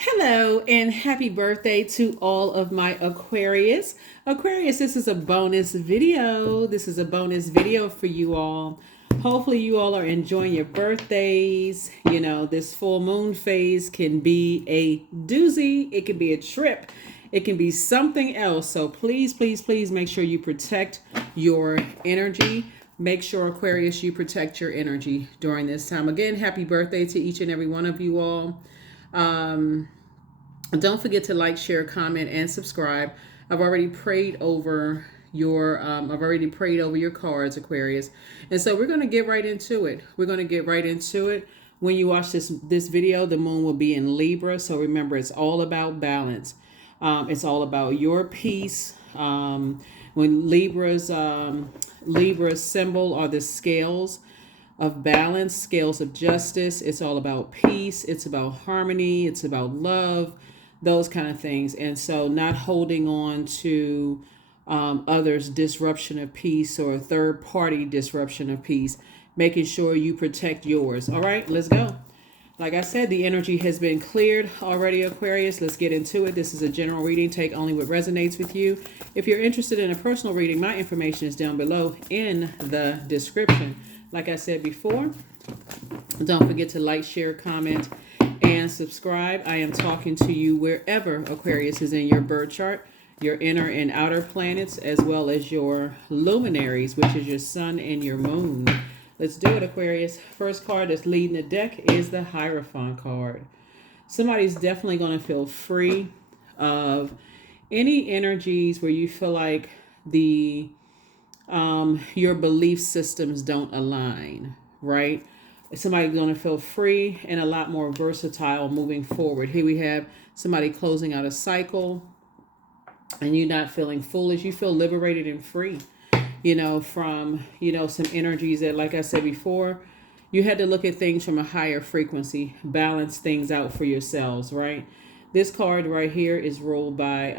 Hello and happy birthday to all of my Aquarius. Aquarius, this is a bonus video. This is a bonus video for you all. Hopefully you all are enjoying your birthdays. You know, this full moon phase can be a doozy. It can be a trip. It can be something else. So please, please, please make sure you protect your energy. Make sure, Aquarius, you protect your energy during this time. Again, happy birthday to each and every one of you all. Don't forget to like, share, comment, and subscribe. I've already prayed over your cards, Aquarius. And so we're going to get right into it. When you watch this video, the moon will be in Libra. So remember, it's all about balance. It's all about your peace. When Libra's symbol are the scales of balance, scales of justice. It's all about peace. It's about harmony. It's about love, those kind of things. And so not holding on to others' disruption of peace or third party disruption of peace, making sure you protect yours. All right, let's go. Like I said, the energy has been cleared already, Aquarius. Let's get into it. This is a general reading. Take only what resonates with you. If you're interested in a personal reading, my information is down below in the description. Like I said before, don't forget to like, share, comment, and subscribe. I am talking to you wherever Aquarius is in your birth chart, your inner and outer planets, as well as your luminaries, which is your sun and your moon. Let's do it, Aquarius. First card that's leading the deck is the Hierophant card. Somebody's definitely going to feel free of any energies where you feel like your belief systems don't align, right? Somebody's going to feel free and a lot more versatile moving forward. Here we have somebody closing out a cycle, and you're not feeling foolish. You feel liberated and free, from, some energies that, like I said before, you had to look at things from a higher frequency, balance things out for yourselves, right? This card right here is ruled by,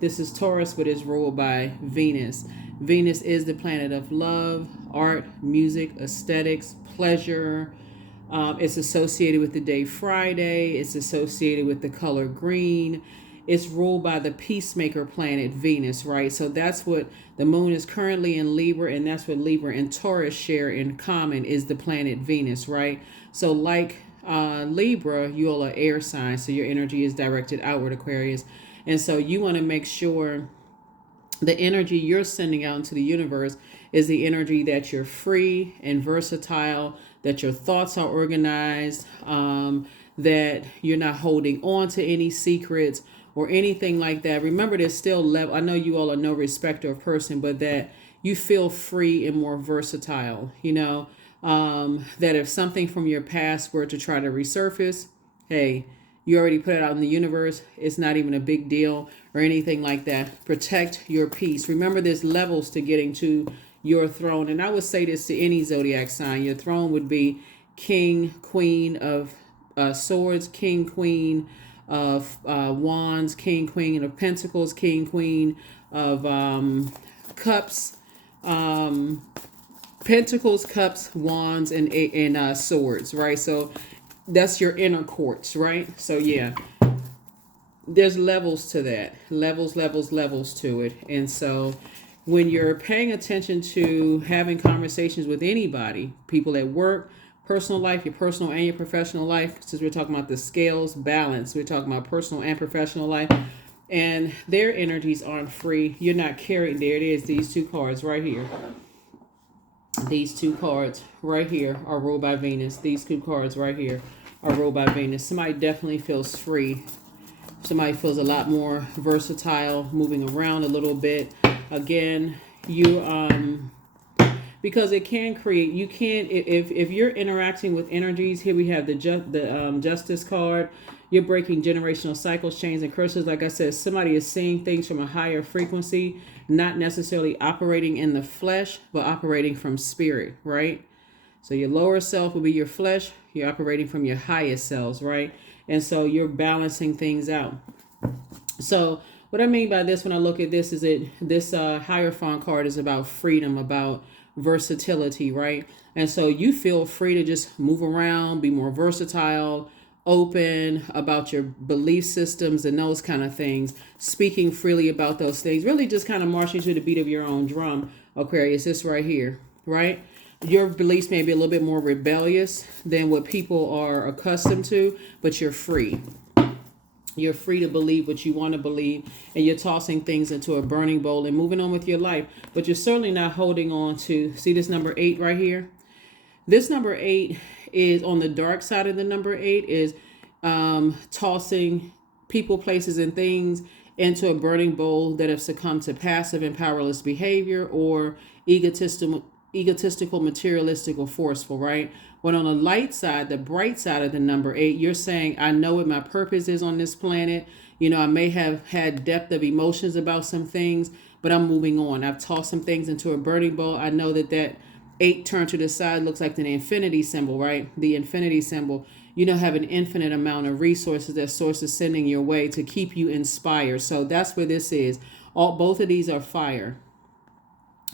this is Taurus, but is ruled by Venus. Venus is the planet of love, art, music, aesthetics, pleasure. It's associated with the day Friday. It's associated with the color green. It's ruled by the peacemaker planet Venus, right? So that's what the moon is currently in Libra, and that's what Libra and Taurus share in common is the planet Venus, right? So like Libra, you all are air signs, so your energy is directed outward, Aquarius. And so you want to make sure the energy you're sending out into the universe is the energy that you're free and versatile, that your thoughts are organized, that you're not holding on to any secrets or anything like that. Remember, there's still level. I know you all are no respecter of person, but that you feel free and more versatile, that if something from your past were to try to resurface, hey, you already put it out in the universe. It's not even a big deal or anything like that. Protect your peace. Remember, there's levels to getting to your throne. And I would say this to any zodiac sign. Your throne would be King, Queen of Swords, King, Queen of Wands, King, Queen of Pentacles, King, Queen of Cups, Pentacles, Cups, Wands, and Swords, right? So that's your inner courts, right? So yeah, there's levels to that. Levels to it. And so when you're paying attention to having conversations with anybody, people at work, personal life, your personal and your professional life, since we're talking about the scales balance, we're talking about personal and professional life, and their energies aren't free. You're not carrying, there it is, these two cards right here. These two cards right here are ruled by Venus. These two cards right here are ruled by Venus. Somebody definitely feels free. Somebody feels a lot more versatile, moving around a little bit. Again, because it can create, you can't, if you're interacting with energies, here we have the Justice card. You're breaking generational cycles, chains, and curses. Like I said, somebody is seeing things from a higher frequency, not necessarily operating in the flesh, but operating from spirit, right? So your lower self will be your flesh. You're operating from your highest selves, right? And so you're balancing things out. So what I mean by this when I look at this is that this Hierophant card is about freedom, about versatility, right? And so you feel free to just move around, be more versatile, open about your belief systems and those kind of things, speaking freely about those things, really just kind of marching to the beat of your own drum, Aquarius. This right here, right? Your beliefs may be a little bit more rebellious than what people are accustomed to, but you're free. You're free to believe what you want to believe, and you're tossing things into a burning bowl and moving on with your life. But you're certainly not holding on to, see this number 8 right here? This number 8 is on the dark side of the number 8 is tossing people, places, and things into a burning bowl that have succumbed to passive and powerless behavior or egotistical, materialistic, or forceful, right? When on the light side, the bright side of the number 8, you're saying, I know what my purpose is on this planet. You know, I may have had depth of emotions about some things, but I'm moving on. I've tossed some things into a burning bowl. I know that 8 turned to the side looks like the infinity symbol, right? The infinity symbol. You know, have an infinite amount of resources that source is sending your way to keep you inspired. So that's where this is. Both of these are fire.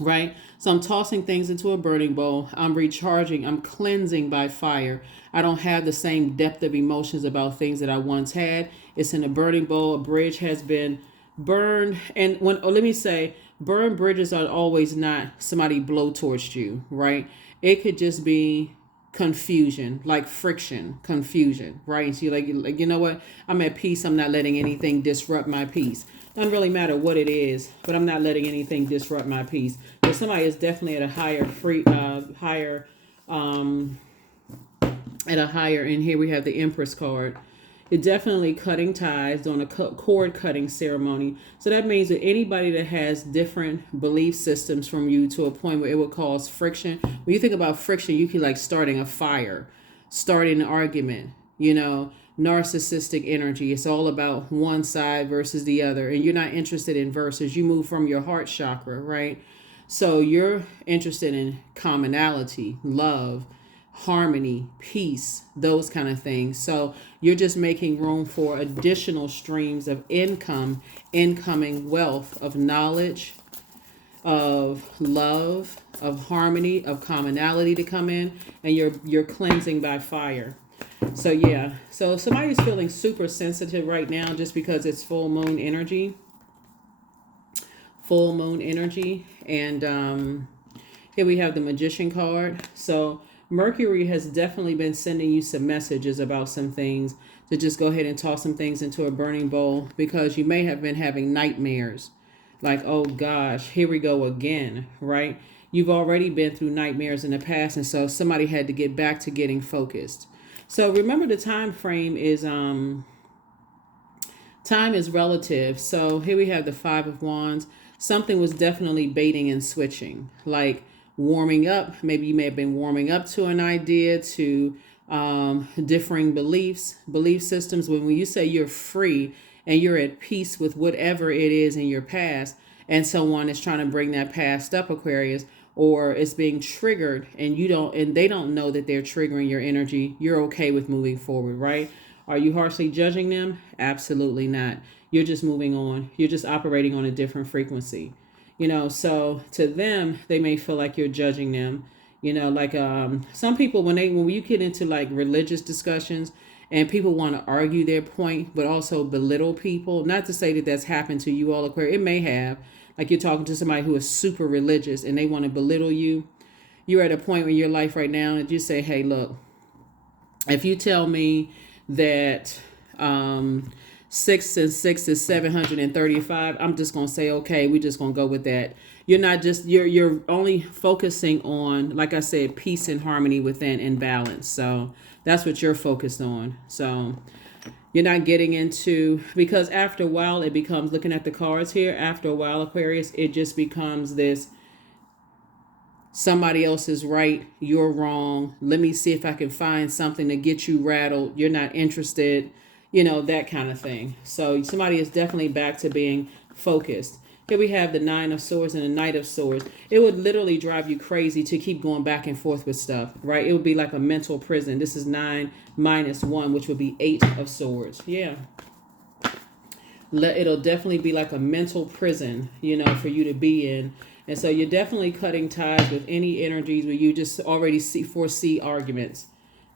Right? So I'm tossing things into a burning bowl. I'm recharging. I'm cleansing by fire. I don't have the same depth of emotions about things that I once had. It's in a burning bowl. A bridge has been burned. And let me say, burned bridges are always not somebody blowtorched you, right? It could just be confusion, like friction, confusion, right? So you're like, you know what? I'm at peace. I'm not letting anything disrupt my peace. Doesn't really matter what it is, but I'm not letting anything disrupt my peace. But somebody is definitely at a higher, and here we have the Empress card. It's definitely cutting ties, doing a cord cutting ceremony. So that means that anybody that has different belief systems from you to a point where it would cause friction. When you think about friction, you can like starting a fire, starting an argument, you know, narcissistic energy. It's all about one side versus the other. And you're not interested in verses. You move from your heart chakra, right? So you're interested in commonality, love, harmony, peace, those kind of things. So you're just making room for additional streams of incoming wealth of knowledge, of love, of harmony, of commonality to come in, and you're cleansing by fire. So yeah, so somebody's feeling super sensitive right now just because it's full moon energy. And here we have the Magician card. So Mercury has definitely been sending you some messages about some things to just go ahead and toss some things into a burning bowl, because you may have been having nightmares like, oh gosh, here we go again, right? You've already been through nightmares in the past, and so somebody had to get back to getting focused. So remember, the time frame is time is relative. So here we have the 5 of Wands. Something was definitely baiting and switching, like warming up. Maybe you may have been warming up to an idea, to differing belief systems. When you say you're free and you're at peace with whatever it is in your past, and someone is trying to bring that past up, Aquarius, or it's being triggered and they don't know that they're triggering your energy, you're okay with moving forward, right? Are you harshly judging them? Absolutely not. You're just moving on. You're just operating on a different frequency. You know, so to them, they may feel like you're judging them. You know, like some people, when you get into like religious discussions and people want to argue their point, but also belittle people, not to say that that's happened to you all, Aquarius. It may have. Like you're talking to somebody who is super religious and they want to belittle you. You're at a point in your life right now that you say, hey, look, if you tell me that 6 and 6 is 735, I'm just going to say, okay, we're just going to go with that. You're only focusing on, like I said, peace and harmony within and balance. So that's what you're focused on. So you're not getting into, because after a while it becomes, looking at the cards here, after a while, Aquarius, it just becomes this, somebody else is right, you're wrong. Let me see if I can find something to get you rattled. You're not interested, you know, that kind of thing. So somebody is definitely back to being focused. Here we have the 9 of Swords and the Knight of Swords. It would literally drive you crazy to keep going back and forth with stuff, right? It would be like a mental prison. This is 9 minus 1, which would be 8 of Swords. Yeah. It'll definitely be like a mental prison, you know, for you to be in. And so you're definitely cutting ties with any energies where you just already foresee arguments.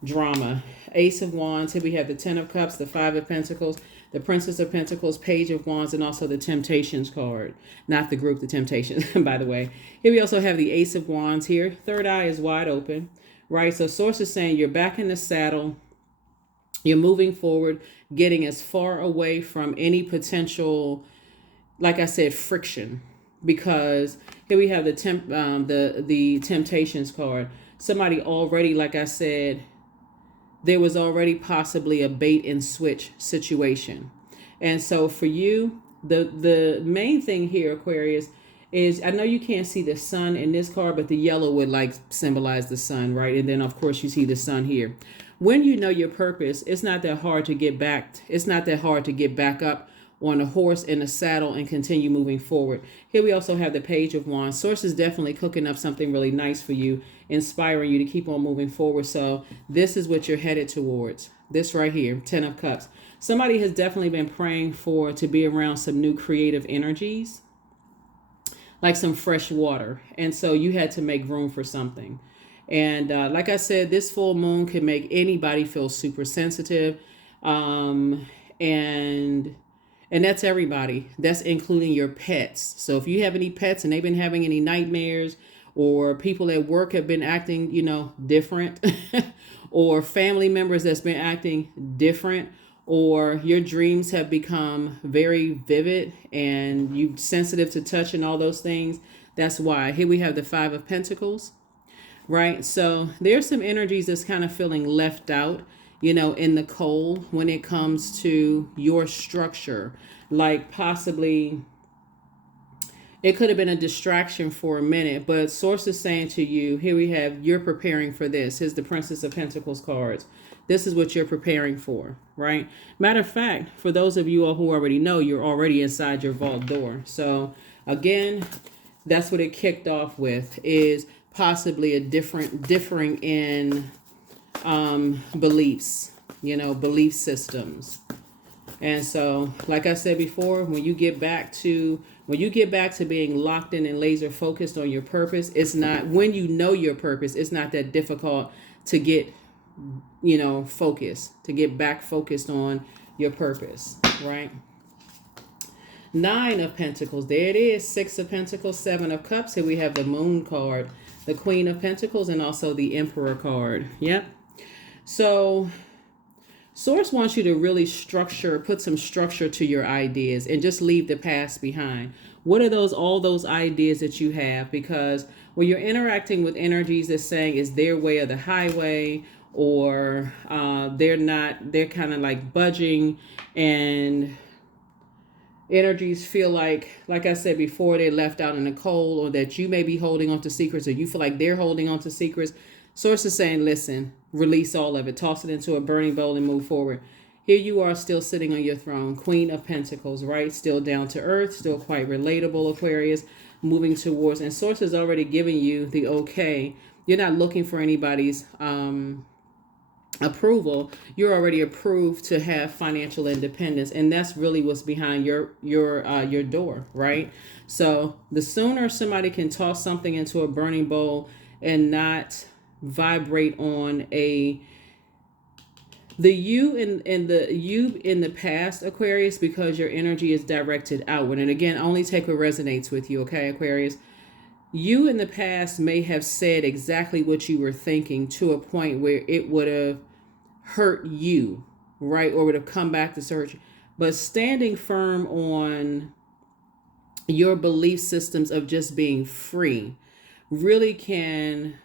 drama. Ace of Wands. Here we have the Ten of Cups, the Five of Pentacles, the Princess of Pentacles, Page of Wands, and also the Temptations card. Not the group, the Temptations, by the way. Here we also have the Ace of Wands here. Third eye is wide open, right? So Source is saying you're back in the saddle. You're moving forward, getting as far away from any potential, like I said, friction. Because here we have the Temptations card. Somebody already, like I said, there was already possibly a bait and switch situation. And so for you, the main thing here, Aquarius, is I know you can't see the sun in this card, but the yellow would like symbolize the sun, right? And then of course you see the sun here. When you know your purpose, it's not that hard to get back. It's not that hard to get back up on a horse in a saddle and continue moving forward. Here we also have the Page of Wands. Source is definitely cooking up something really nice for you, inspiring you to keep on moving forward. So this is what you're headed towards. This right here, Ten of Cups. Somebody has definitely been praying to be around some new creative energies, like some fresh water. And so you had to make room for something. And like I said, this full moon can make anybody feel super sensitive. And that's everybody. That's including your pets. So if you have any pets and they've been having any nightmares, or people at work have been acting, different, or family members that's been acting different, or your dreams have become very vivid and you're sensitive to touch and all those things, that's why. Here we have the Five of Pentacles, right? So there's some energies that's kind of feeling left out, in the cold when it comes to your structure. Like possibly it could have been a distraction for a minute, but Source is saying to you, here we have, you're preparing for this. Here's the Princess of Pentacles cards. This is what you're preparing for, right? Matter of fact, for those of you all who already know, you're already inside your vault door. So again, that's what it kicked off with, is possibly a differing in beliefs, belief systems. And so, like I said before, when you get back to being locked in and laser focused on your purpose, it's not, when you know your purpose, it's not that difficult to get, focused, to get back focused on your purpose, right? Nine of Pentacles, there it is. Six of Pentacles, Seven of Cups. Here we have the Moon card, the Queen of Pentacles, and also the Emperor card. Yep. So Source wants you to really put some structure to your ideas and just leave the past behind. What are all those ideas that you have? Because when you're interacting with energies that's saying it's their way or the highway, or they're kind of like budging, and energies feel like I said before, they're left out in the cold, or that you may be holding on to secrets, or you feel like they're holding on to secrets. Source is saying, listen, release all of it, toss it into a burning bowl and move forward. Here you are still sitting on your throne, Queen of Pentacles, right? Still down to earth, still quite relatable, Aquarius, moving towards, and Source has already given you the okay. You're not looking for anybody's approval. You're already approved to have financial independence, and that's really what's behind your door, right? So the sooner somebody can toss something into a burning bowl and not vibrate on the you in the past, Aquarius, because your energy is directed outward. And again, only take what resonates with you, okay, Aquarius? You in the past may have said exactly what you were thinking to a point where it would have hurt you, right? Or would have come back to hurt you. But standing firm on your belief systems of just being free really can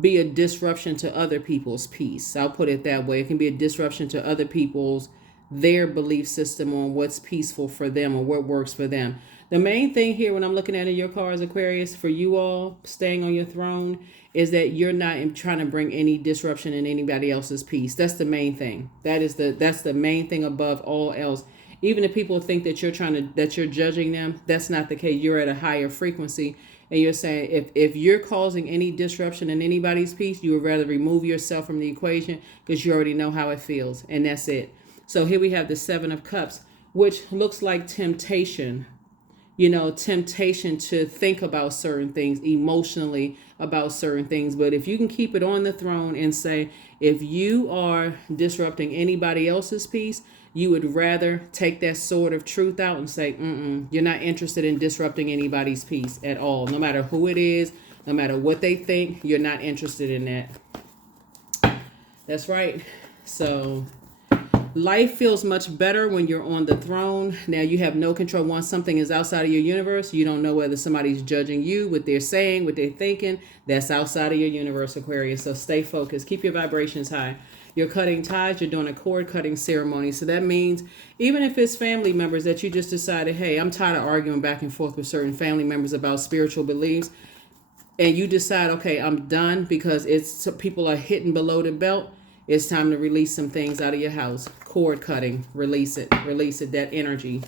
be a disruption to other people's peace. I'll put it that way. It can be a disruption to other people's, their belief system on what's peaceful for them or what works for them. The main thing here when I'm looking at your cards, Aquarius, for you all staying on your throne, is that you're not trying to bring any disruption in anybody else's peace. That's the main thing. That's the main thing above all else. Even if people think that you're judging them, that's not the case. You're at a higher frequency, and you're saying if you're causing any disruption in anybody's peace, you would rather remove yourself from the equation because you already know how it feels, and that's it. So here we have the Seven of Cups, which looks like temptation. temptation to think about certain things emotionally about certain things. But if you can keep it on the throne and say, if you are disrupting anybody else's peace, you would rather take that sword of truth out and say, you're not interested in disrupting anybody's peace at all. No matter who it is, no matter what they think, you're not interested in that. That's right. So life feels much better when you're on the throne. Now you have no control. Once something is outside of your universe, you don't know whether somebody's judging you, what they're saying, what they're thinking. That's outside of your universe, Aquarius. So stay focused. Keep your vibrations high. You're cutting ties. You're doing a cord cutting ceremony. So that means even if it's family members that you just decided, hey, I'm tired of arguing back and forth with certain family members about spiritual beliefs, and you decide, okay, I'm done because it's people are hitting below the belt. It's time to release some things out of your house. Cord cutting, release it, that energy.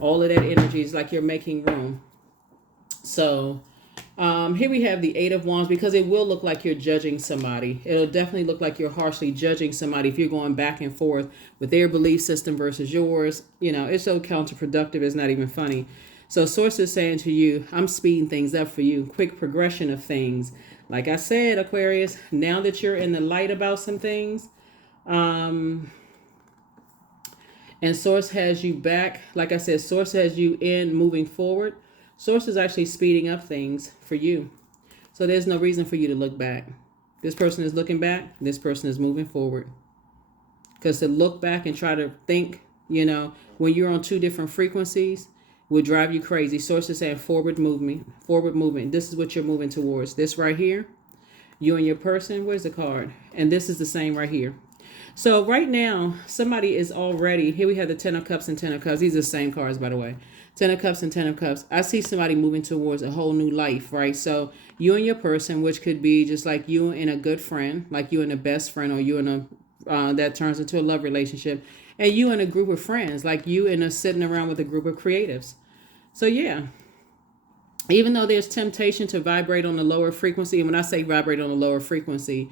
All of that energy is like you're making room. So here we have the Eight of Wands, because it will look like you're judging somebody. It'll definitely look like you're harshly judging somebody if you're going back and forth with their belief system versus yours. It's so counterproductive, it's not even funny. So Source is saying to you, I'm speeding things up for you. Quick progression of things. Like I said, Aquarius, now that you're in the light about some things, and Source has you back. Like I said, Source has you in moving forward. Source is actually speeding up things for you. So there's no reason for you to look back. This person is looking back. This person is moving forward. Because to look back and try to think, when you're on two different frequencies, will drive you crazy. Source is saying forward movement. This is what you're moving towards. This right here, you and your person, where's the card? And this is the same right here. So right now, somebody is already, here we have the Ten of Cups and Ten of Cups. These are the same cards, by the way. Ten of Cups and Ten of Cups. I see somebody moving towards a whole new life, right? So you and your person, which could be just like you and a good friend, like you and a best friend, or you and that turns into a love relationship, and you and a group of friends, like you and sitting around with a group of creatives. So yeah, even though there's temptation to vibrate on the lower frequency, and when I say vibrate on the lower frequency,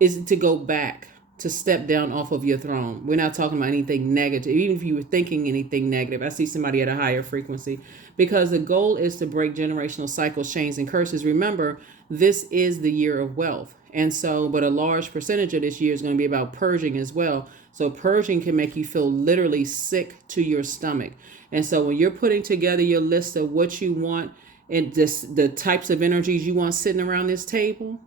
is to go back, to step down off of your throne. We're not talking about anything negative. Even if you were thinking anything negative, I see somebody at a higher frequency, because the goal is to break generational cycles, chains, and curses. Remember, this is the year of wealth. And so, but a large percentage of this year is going to be about purging as well. So purging can make you feel literally sick to your stomach. And so when you're putting together your list of what you want and the types of energies you want sitting around this table,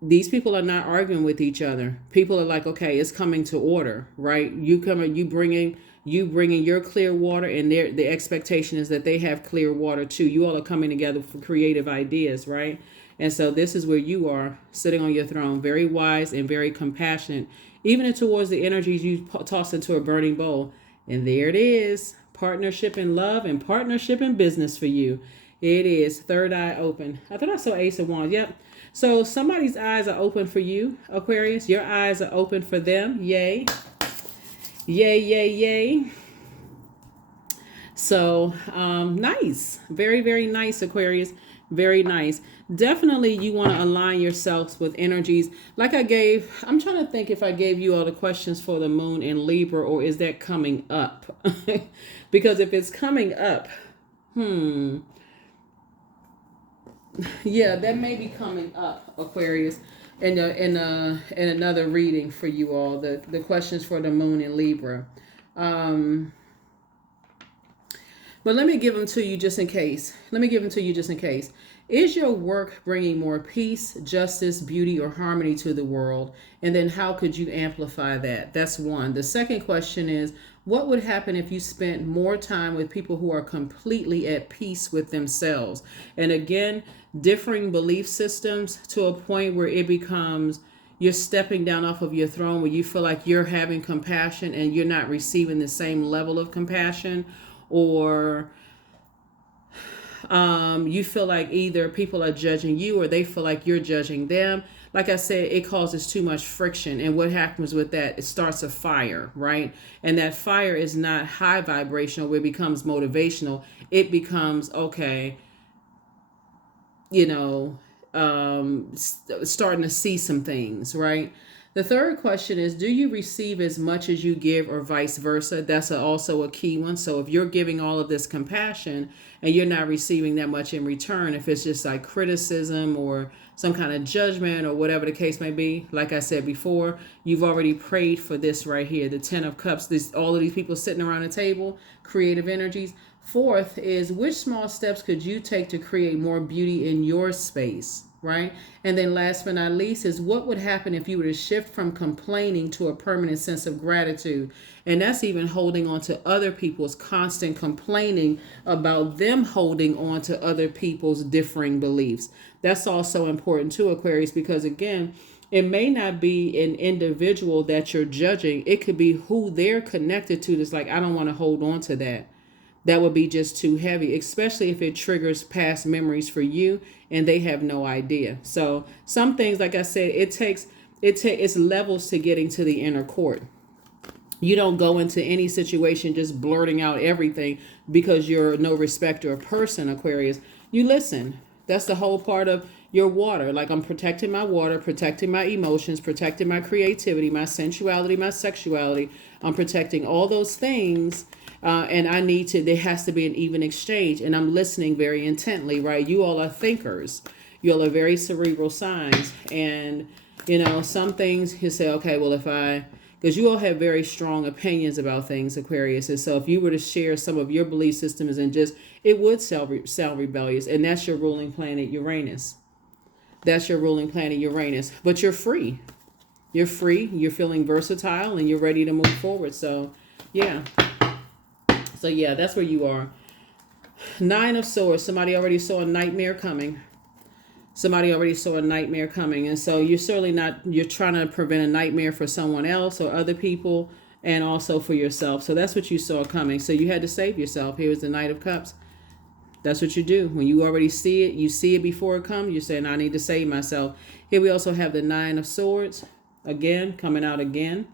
these people are not arguing with each other. People are like, okay, it's coming to order, right? You bringing your clear water, and the expectation is that they have clear water too. You all are coming together for creative ideas, right? And so this is where you are sitting on your throne, very wise and very compassionate, even towards the energies you toss into a burning bowl. And there it is, partnership in love and partnership in business for you. It is third eye open. I thought I saw Ace of Wands. Yep. So somebody's eyes are open for you, Aquarius. Your eyes are open for them. Yay. Yay, yay, yay. So nice. Very, very nice, Aquarius. Very nice. Definitely you want to align yourselves with energies. Like I'm trying to think if I gave you all the questions for the moon in Libra, or is that coming up? Because if it's coming up, yeah, that may be coming up, Aquarius, in another reading for you all. The questions for the moon in Libra. But let me give them to you just in case. Is your work bringing more peace, justice, beauty, or harmony to the world? And then how could you amplify that? That's one. The second question is, what would happen if you spent more time with people who are completely at peace with themselves? And again, differing belief systems to a point where it becomes you're stepping down off of your throne, where you feel like you're having compassion and you're not receiving the same level of compassion, or you feel like either people are judging you or they feel like you're judging them. Like I said, it causes too much friction. And what happens with that, it starts a fire, right? And that fire is not high vibrational where it becomes motivational. It becomes, okay, starting to see some things, right? The third question is, do you receive as much as you give or vice versa? That's also a key one. So if you're giving all of this compassion and you're not receiving that much in return, if it's just like criticism or some kind of judgment or whatever the case may be, like I said before, you've already prayed for this right here, the 10 of cups, all of these people sitting around the table, creative energies. Fourth is, which small steps could you take to create more beauty in your space, right? And then last but not least is, what would happen if you were to shift from complaining to a permanent sense of gratitude? And that's even holding on to other people's constant complaining about them holding on to other people's differing beliefs. That's also important too, Aquarius, because again, it may not be an individual that you're judging. It could be who they're connected to that's like, I don't want to hold on to that. That would be just too heavy, especially if it triggers past memories for you and they have no idea. So some things, like I said, it's levels to getting to the inner court. You don't go into any situation just blurting out everything because you're no respecter of person, Aquarius. You listen. That's the whole part of your water. Like, I'm protecting my water, protecting my emotions, protecting my creativity, my sensuality, my sexuality. I'm protecting all those things. And there has to be an even exchange. And I'm listening very intently, right? You all are thinkers. You all are very cerebral signs. And, some things you say, okay, well, because you all have very strong opinions about things, Aquarius. And so if you were to share some of your belief systems it would sound rebellious. And that's your ruling planet, Uranus. That's your ruling planet, Uranus. But you're free. You're free. You're feeling versatile and you're ready to move forward. So, yeah. That's where you are. 9 of Swords. Somebody already saw a nightmare coming. And so you're certainly you're trying to prevent a nightmare for someone else or other people and also for yourself. So that's what you saw coming. So you had to save yourself. Here was the Knight of Cups. That's what you do. When you already see it, you see it before it comes, you're saying, I need to save myself. Here we also have the 9 of Swords. Again, coming out again.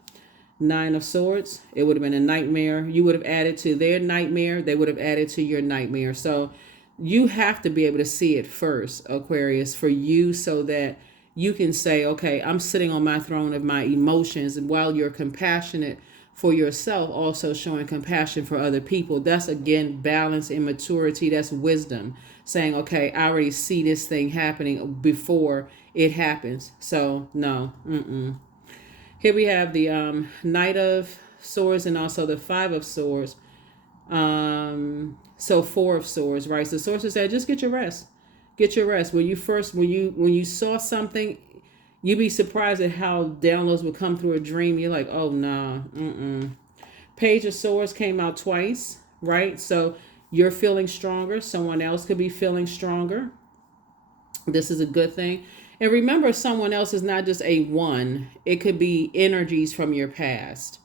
9 of Swords. It would have been a nightmare. You would have added to their nightmare. They would have added to your nightmare. So you have to be able to see it first, Aquarius, for you, so that you can say, okay, I'm sitting on my throne of my emotions. And while you're compassionate for yourself, also showing compassion for other people. That's, again, balance and maturity. That's wisdom. Saying, okay, I already see this thing happening before it happens. So, no. Here we have the Knight of Swords and also the 5 of Swords. So 4 of Swords, right? So Swords said, just get your rest. Get your rest. When you saw something, you'd be surprised at how downloads would come through a dream. You're like, oh, nah. Page of Swords came out twice, right? So you're feeling stronger. Someone else could be feeling stronger. This is a good thing. And remember, someone else is not just a one. It could be energies from your past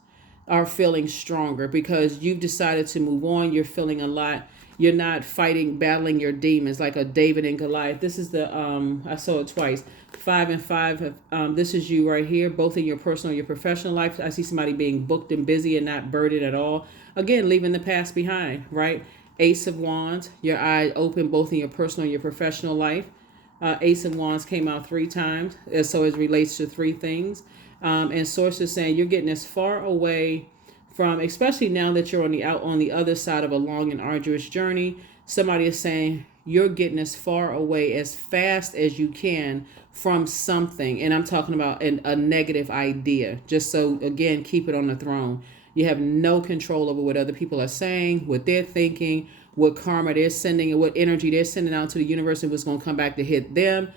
are feeling stronger because you've decided to move on. You're feeling a lot. You're not battling your demons like a David and Goliath. This is I saw it twice. 5 and 5. This is you right here, both in your personal and your professional life. I see somebody being booked and busy and not burdened at all. Again, leaving the past behind, right? Ace of Wands, your eye open both in your personal and your professional life. Ace of Wands came out 3 times, so it relates to 3 things. And sources saying you're getting as far away from, especially now that you're on the other side of a long and arduous journey. Somebody is saying you're getting as far away as fast as you can from something. And I'm talking about a negative idea. Just so, again, keep it on the throne. You have no control over what other people are saying, what they're thinking, what karma they're sending, and what energy they're sending out to the universe and what's going to come back to hit them.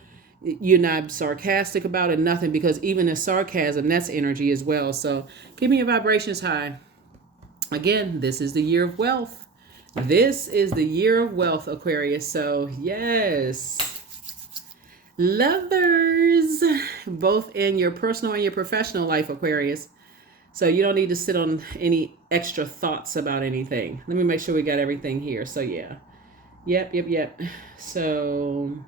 You're not sarcastic about it, nothing, because even the sarcasm, that's energy as well. So keeping your vibrations high. Again, this is the year of wealth. This is the year of wealth, Aquarius. So yes, lovers, both in your personal and your professional life, Aquarius. So you don't need to sit on any extra thoughts about anything. Let me make sure we got everything here. So yeah. Yep. So,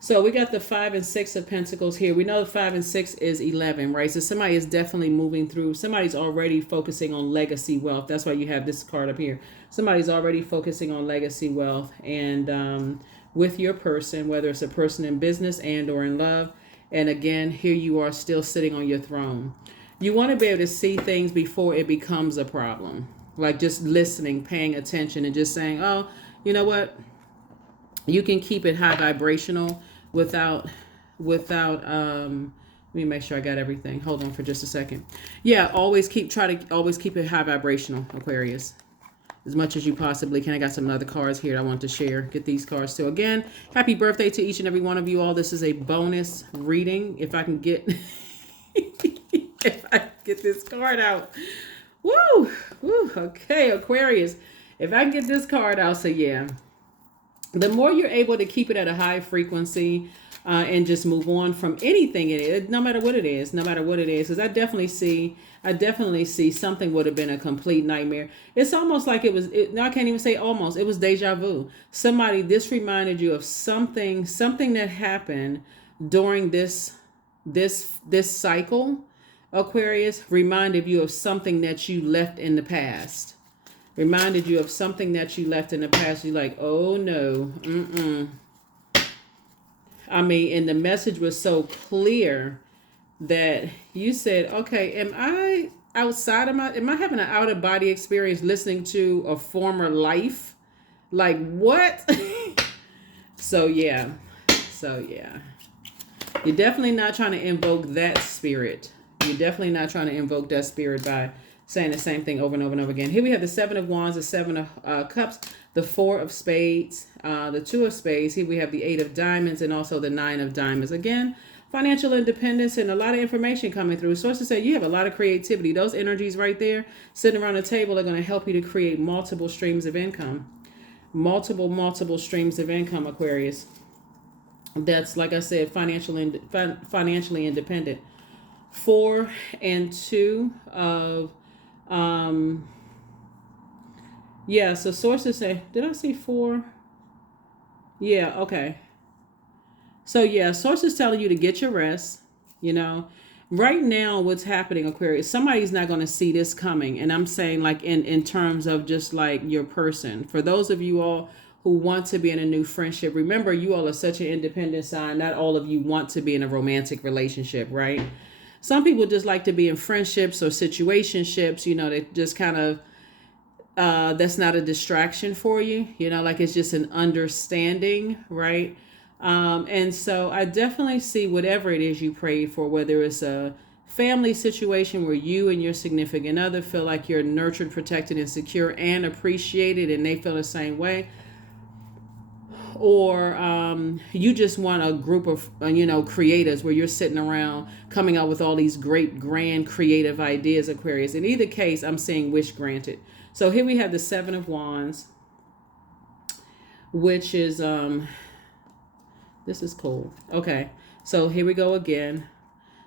So we got the 5 and 6 of Pentacles here. We know the 5 and 6 is 11, right? So somebody is definitely moving through. Somebody's already focusing on legacy wealth. That's why you have this card up here. Somebody's already focusing on legacy wealth. And with your person, whether it's a person in business and or in love. And again, here you are still sitting on your throne. You want to be able to see things before it becomes a problem. Like just listening, paying attention, and just saying, oh, you know what? You can keep it high vibrational without let me make sure I got everything. Hold on for just a second. Yeah, try to always keep it high vibrational, Aquarius, as much as you possibly can. I got some other cards here I want to share. Get these cards too. Again, happy birthday to each and every one of you all. This is a bonus reading. If I can get if I get this card out. Woo! Woo! Okay, Aquarius. If I can get this card out, so yeah. The more you're able to keep it at a high frequency, and just move on from anything it is, no matter what it is, because I definitely see something would have been a complete nightmare. It's almost like I can't even say almost, it was deja vu. This reminded you of something that happened during this cycle. Aquarius, reminded you of something that you left in the past. You're like, oh no, I mean, and the message was so clear that you said, okay, am I having an out of body experience listening to a former life? Like what? So yeah. You're definitely not trying to invoke that spirit. By saying the same thing over and over and over again. Here we have the Seven of Wands, the Seven of Cups, the Four of Spades, the Two of Spades. Here we have the Eight of Diamonds and also the Nine of Diamonds. Again, financial independence and a lot of information coming through. Sources say you have a lot of creativity. Those energies right there sitting around the table are going to help you to create multiple streams of income. Multiple streams of income, Aquarius. That's, like I said, financially independent. 4 and 2 of so sources say, did I see 4? Yeah, okay. So yeah, sources telling you to get your rest. Right now what's happening, Aquarius, somebody's not going to see this coming. And I'm saying like in terms of just like your person. For those of you all who want to be in a new friendship, remember you all are such an independent sign. Not all of you want to be in a romantic relationship, right? Some people just like to be in friendships or situationships, that just kind of, that's not a distraction for you, like it's just an understanding, right? And so I definitely see whatever it is you prayed for, whether it's a family situation where you and your significant other feel like you're nurtured, protected, and secure and appreciated, and they feel the same way. Or you just want a group of, creators where you're sitting around coming up with all these great, grand, creative ideas, Aquarius. In either case, I'm saying wish granted. So here we have the Seven of Wands, which is, this is cool. Okay, so here we go again.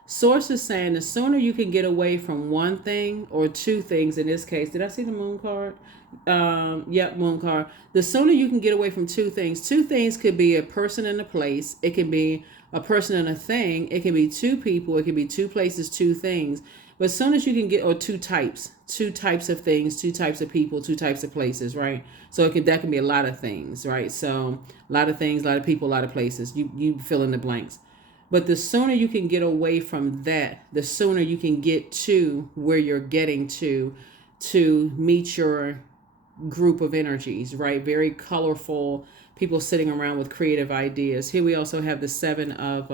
Source is saying the sooner you can get away from one thing or two things, in this case, did I see the Moon card? Yep, Moon card. The sooner you can get away from two things. Two things could be a person and a place. It can be a person and a thing. It can be two people. It can be two places, two things. But as soon as you can get, or two types of things, two types of people, two types of places, right? So that can be a lot of things, right? So a lot of things, a lot of people, a lot of places. You fill in the blanks. But the sooner you can get away from that, the sooner you can get to where you're getting to meet your group of energies, right? Very colorful people sitting around with creative ideas. Here we also have the Seven of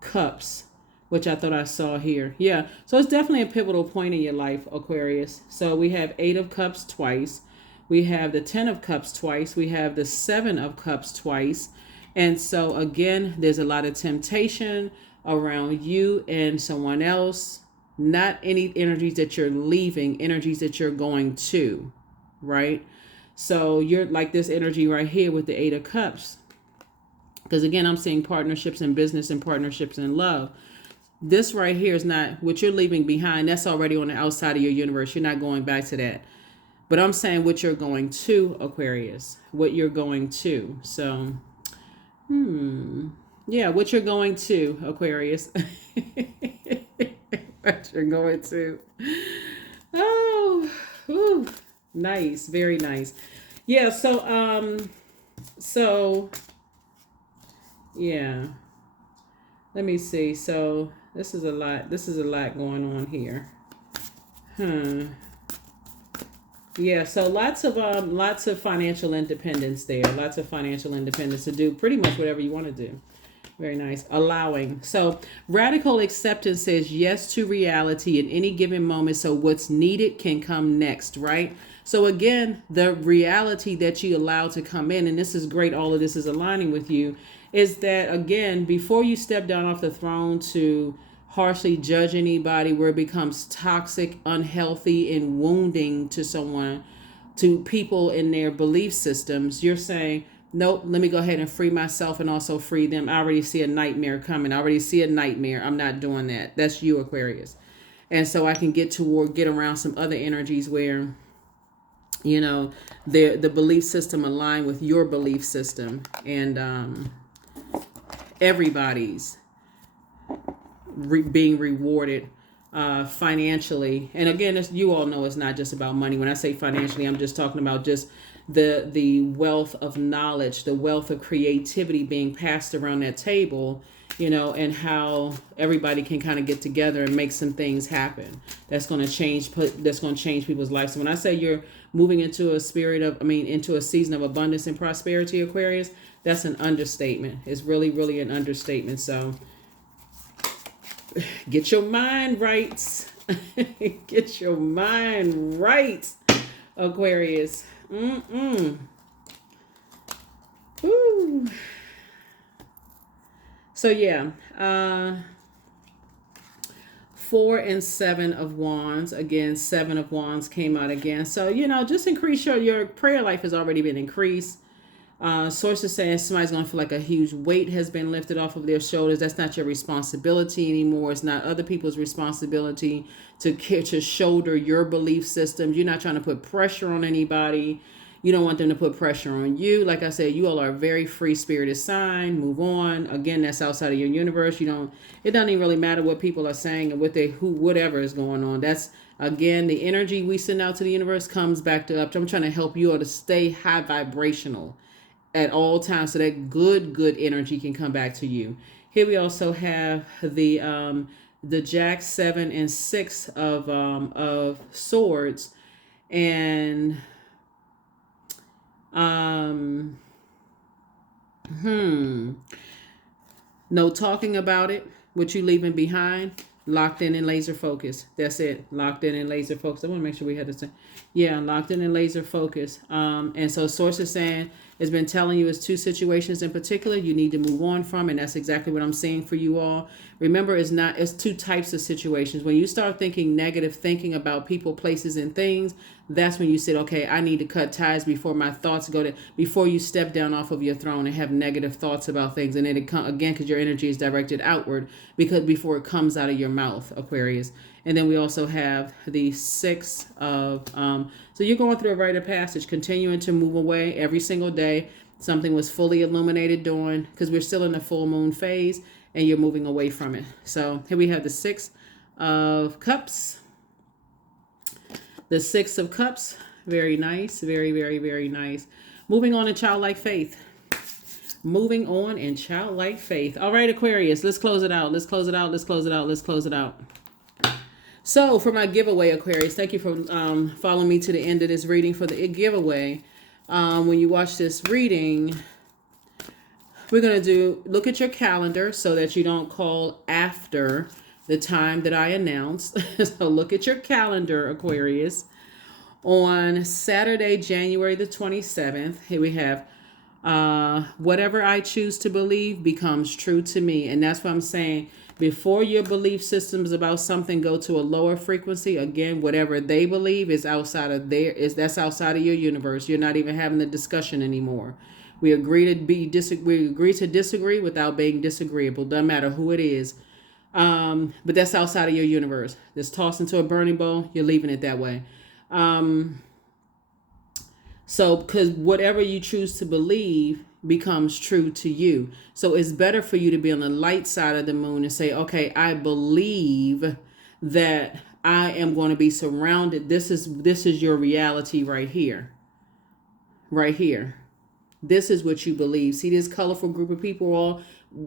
Cups, which I thought I saw here. Yeah, so it's definitely a pivotal point in your life, Aquarius. So we have Eight of Cups twice. We have the 10 of Cups twice. We have the 7 of Cups twice. And so again, there's a lot of temptation around you and someone else. Not any energies that you're leaving, energies that you're going to, right? So you're like this energy right here with the Eight of Cups. Because again, I'm seeing partnerships in business and partnerships in love. This right here is not what you're leaving behind. That's already on the outside of your universe. You're not going back to that. But I'm saying what you're going to, Aquarius. What you're going to. So, yeah, what you're going to, Aquarius. What you're going to. Oh, whew. Nice. Very nice. Yeah, so yeah. Let me see. So this is a lot. This is a lot going on here. Hmm. Yeah, so lots of financial independence there. Lots of financial independence to do pretty much whatever you want to do. Very nice. Allowing. So radical acceptance says yes to reality in any given moment. So what's needed can come next, right? So again, the reality that you allow to come in, and this is great, all of this is aligning with you, is that again, before you step down off the throne to harshly judge anybody where it becomes toxic, unhealthy, and wounding to someone, to people in their belief systems, you're saying, nope, let me go ahead and free myself and also free them. I already see a nightmare coming. I already see a nightmare. I'm not doing that. That's you, Aquarius. And so I can get around some other energies where, you know, the belief system align with your belief system, and everybody's being rewarded financially. And again, as you all know, it's not just about money. When I say financially, I'm just talking about just the wealth of knowledge, the wealth of creativity being passed around that table, you know, and how everybody can kind of get together and make some things happen. That's going to change. That's going to change people's lives. So when I say you're moving into a into a season of abundance and prosperity, Aquarius, that's an understatement. It's really, really an understatement. So get your mind right. Get your mind right, Aquarius. Woo. So yeah, 4 and 7 of Wands. Again, 7 of Wands came out again. So, you know, just increase your prayer life has already been increased. Sources saying somebody's going to feel like a huge weight has been lifted off of their shoulders. That's not your responsibility anymore. It's not other people's responsibility to shoulder your belief systems. You're not trying to put pressure on anybody. You don't want them to put pressure on you. Like I said, you all are a very free spirited sign. Move on. Again, that's outside of your universe. It doesn't even really matter what people are saying and whatever is going on. That's, again, the energy we send out to the universe comes back to up. I'm trying to help you all to stay high vibrational at all times so that good energy can come back to you. Here we also have the Jack, 7 and 6 of swords, and no talking about it, what you leaving behind. Locked in and laser focused. That's it. Locked in and laser focused. I want to make sure we had the same. Yeah, locked in and laser focused. And so sources saying it's been telling you it's 2 situations in particular you need to move on from, and that's exactly what I'm saying for you all. Remember, it's 2 types of situations. When you start thinking negative thinking about people, places, and things, that's when you said, okay, I need to cut ties before my thoughts before you step down off of your throne and have negative thoughts about things. And then it come again, because your energy is directed outward, because before it comes out of your mouth, Aquarius. And then we also have the 6 of, so you're going through a rite of passage, continuing to move away every single day. Something was fully illuminated during, because we're still in the full moon phase, and you're moving away from it. So here we have the 6 of Cups. The 6 of Cups. Very nice. Very, very, very nice. Moving on in childlike faith. Moving on in childlike faith. All right, Aquarius, let's close it out. Let's close it out. Let's close it out. Let's close it out. So for my giveaway, Aquarius, thank you for following me to the end of this reading. For the giveaway, when you watch this reading, we're going to look at your calendar so that you don't call after the time that I announced. So look at your calendar, Aquarius. On Saturday, January the 27th, here we have whatever I choose to believe becomes true to me. And that's what I'm saying. Before your belief systems about something go to a lower frequency, again, whatever they believe is outside of that's outside of your universe. You're not even having the discussion anymore. We agree to disagree without being disagreeable. Doesn't matter who it is. But that's outside of your universe. Just tossed into a burning bowl, you're leaving it that way. So because whatever you choose to believe becomes true to you. So it's better for you to be on the light side of the moon and say, okay, I believe that I am going to be surrounded. This is your reality right here. right here. This is what you believe. See this colorful group of people all,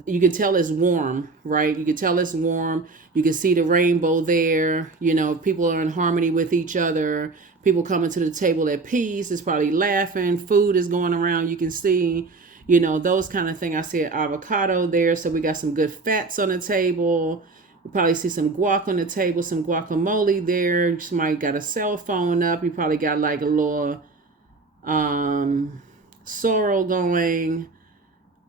you can tell it's warm, right? You can tell it's warm. You can see the rainbow there. You know, people are in harmony with each other. People coming to the table at peace. It's probably laughing. Food is going around. You can see, you know, those kind of thing. I see an avocado there. So we got some good fats on the table. You probably see some guac on the table, some guacamole there. Somebody got a cell phone up. You probably got like a little sorrel going.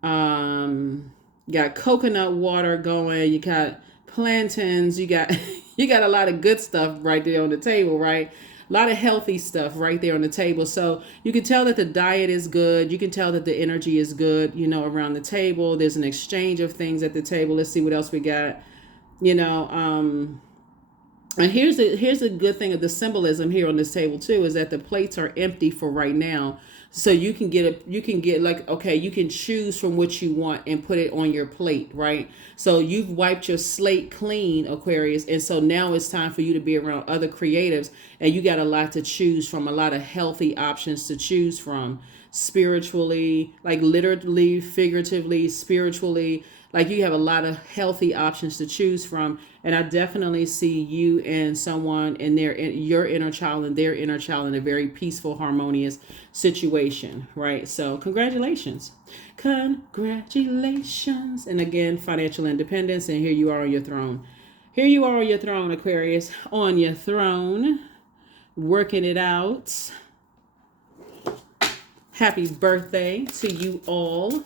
You got coconut water going. You got plantains. You got you got a lot of good stuff right there on the table, right? A lot of healthy stuff right there on the table. So you can tell that the diet is good. You can tell that the energy is good, you know, around the table. There's an exchange of things at the table. Let's see what else we got. You know, and here's the good thing of the symbolism here on this table too, is that the plates are empty for right now. So you can get like, okay, you can choose from what you want and put it on your plate, right? So you've wiped your slate clean, Aquarius. And so now it's time for you to be around other creatives, and you got a lot to choose from, a lot of healthy options to choose from, spiritually, like literally, figuratively, spiritually. Like you have a lot of healthy options to choose from. And I definitely see you and someone in your inner child and their inner child in a very peaceful, harmonious situation, right? So congratulations. Congratulations. And again, financial independence. And here you are on your throne. Here you are on your throne, Aquarius. On your throne, working it out. Happy birthday to you all.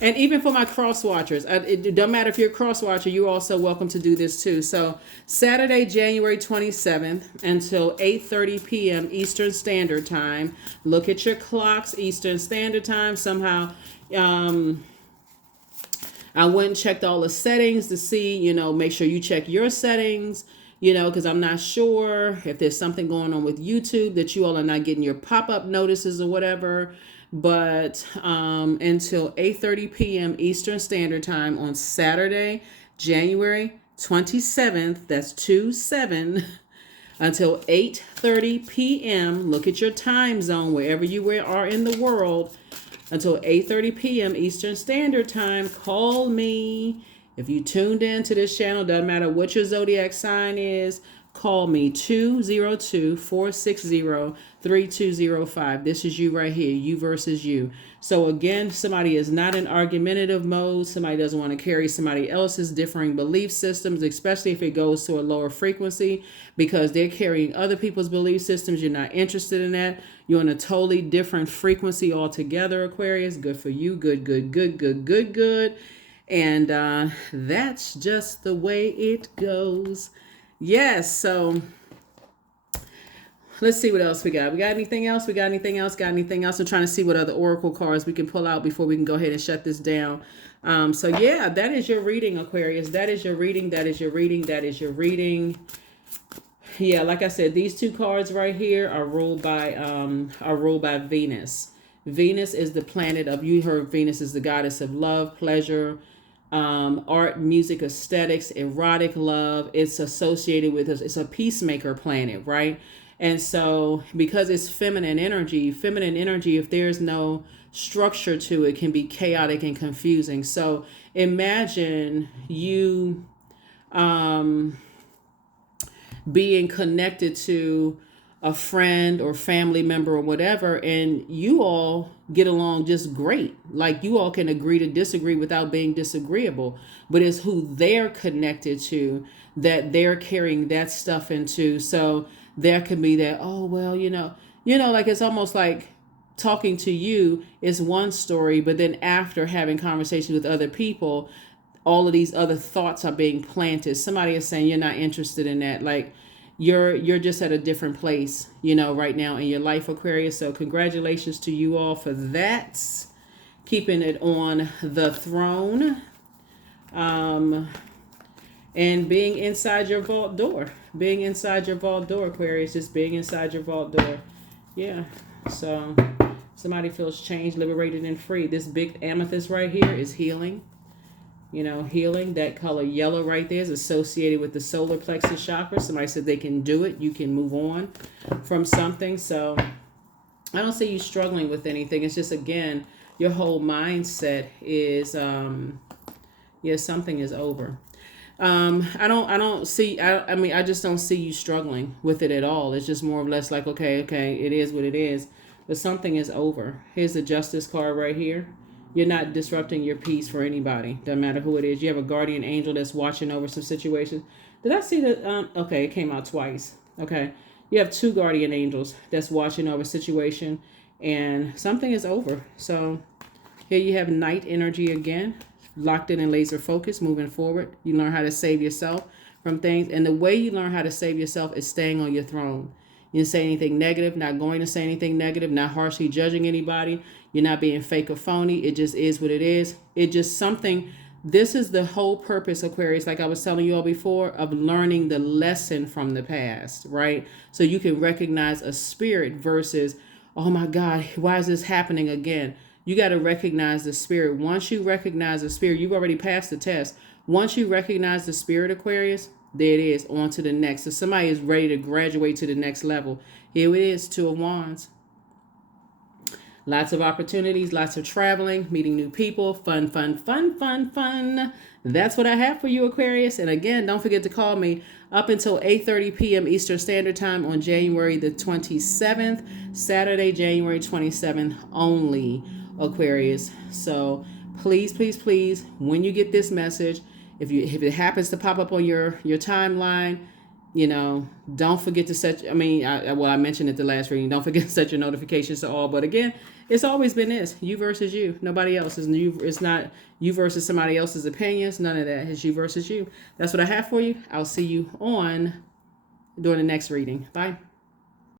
And even for my cross watchers, it don't matter if you're a cross watcher, you're also welcome to do this too. So Saturday, January 27th until 8:30 p.m. Eastern Standard Time. Look at your clocks, Eastern Standard Time. Somehow, I went and checked all the settings to see, you know, make sure you check your settings, you know, because I'm not sure if there's something going on with YouTube that you all are not getting your pop-up notices or whatever. But until 8:30 p.m. Eastern Standard Time on Saturday, January 27th, that's 2/7, until 8:30 p.m. Look at your time zone wherever you are in the world. Until 8:30 p.m. Eastern Standard Time, call me. If you tuned in to this channel, doesn't matter what your zodiac sign is, call me 202-460-3205. This is you right here, you versus you. So again, somebody is not in argumentative mode. Somebody doesn't want to carry somebody else's differing belief systems, especially if it goes to a lower frequency, because they're carrying other people's belief systems. You're not interested in that. You're on a totally different frequency altogether, Aquarius. Good for you. Good, good, good, good, good, good. And that's just the way it goes. Yes, so let's see what else we got. We got anything else? We got anything else? Got anything else? I'm trying to see what other oracle cards we can pull out before we can go ahead and shut this down. So yeah, that is your reading, Aquarius. That is your reading. That is your reading. That is your reading. Yeah, like I said, these two cards right here are ruled by Venus. Venus is the planet of, you heard Venus is the goddess of love, pleasure, art, music, aesthetics, erotic love. It's associated with us. It's a peacemaker planet, right? And so because it's feminine energy, if there's no structure to it, can be chaotic and confusing. So imagine you being connected to a friend or family member or whatever, and you all get along just great. Like you all can agree to disagree without being disagreeable, but it's who they're connected to that they're carrying that stuff into. So there can be that, oh, well, like it's almost like talking to you is one story, but then after having conversations with other people, all of these other thoughts are being planted. Somebody is saying you're not interested in that. Like you're just at a different place, right now in your life, Aquarius. So congratulations to you all for that. Keeping it on the throne. And being inside your vault door. Being inside your vault door, Aquarius. Just being inside your vault door. Yeah. So somebody feels changed, liberated, and free. This big amethyst right here is healing. Healing. That color yellow right there is associated with the solar plexus chakra. Somebody said they can do it. You can move on from something. So I don't see you struggling with anything. It's just, again, your whole mindset is, yeah, something is over. I don't see, I mean, I just don't see you struggling with it at all. It's just more or less like, okay, it is what it is. But something is over. Here's the justice card right here. You're not disrupting your peace for anybody. Doesn't matter who it is. You have a guardian angel that's watching over some situations. Did I see that? Okay, it came out twice. Okay. You have two guardian angels that's watching over a situation, and something is over. So here you have night energy again, locked in and laser focused, moving forward. You learn how to save yourself from things. And the way you learn how to save yourself is staying on your throne. You didn't say anything negative, not going to say anything negative, not harshly judging anybody. You're not being fake or phony. It just is what it is. It just something. This is the whole purpose, Aquarius, like I was telling you all before, of learning the lesson from the past, right? So you can recognize a spirit versus, oh my God, why is this happening again? You got to recognize the spirit. Once you recognize the spirit, you've already passed the test. Once you recognize the spirit, Aquarius, there it is, on to the next. So somebody is ready to graduate to the next level. Here it is, Two of Wands. Lots of opportunities, lots of traveling, meeting new people, fun, fun, fun, fun, fun. That's what I have for you, Aquarius. And again, don't forget to call me up until 8:30 p.m. Eastern Standard Time on January the 27th, Saturday, January 27th only, Aquarius. So please, please, please, when you get this message, if it happens to pop up on your timeline, don't forget to set, I mentioned it the last reading, don't forget to set your notifications to all. But again, it's always been this, you versus you, nobody else. It's not you versus somebody else's opinions, none of that. It's you versus you. That's what I have for you. I'll see you during the next reading. Bye.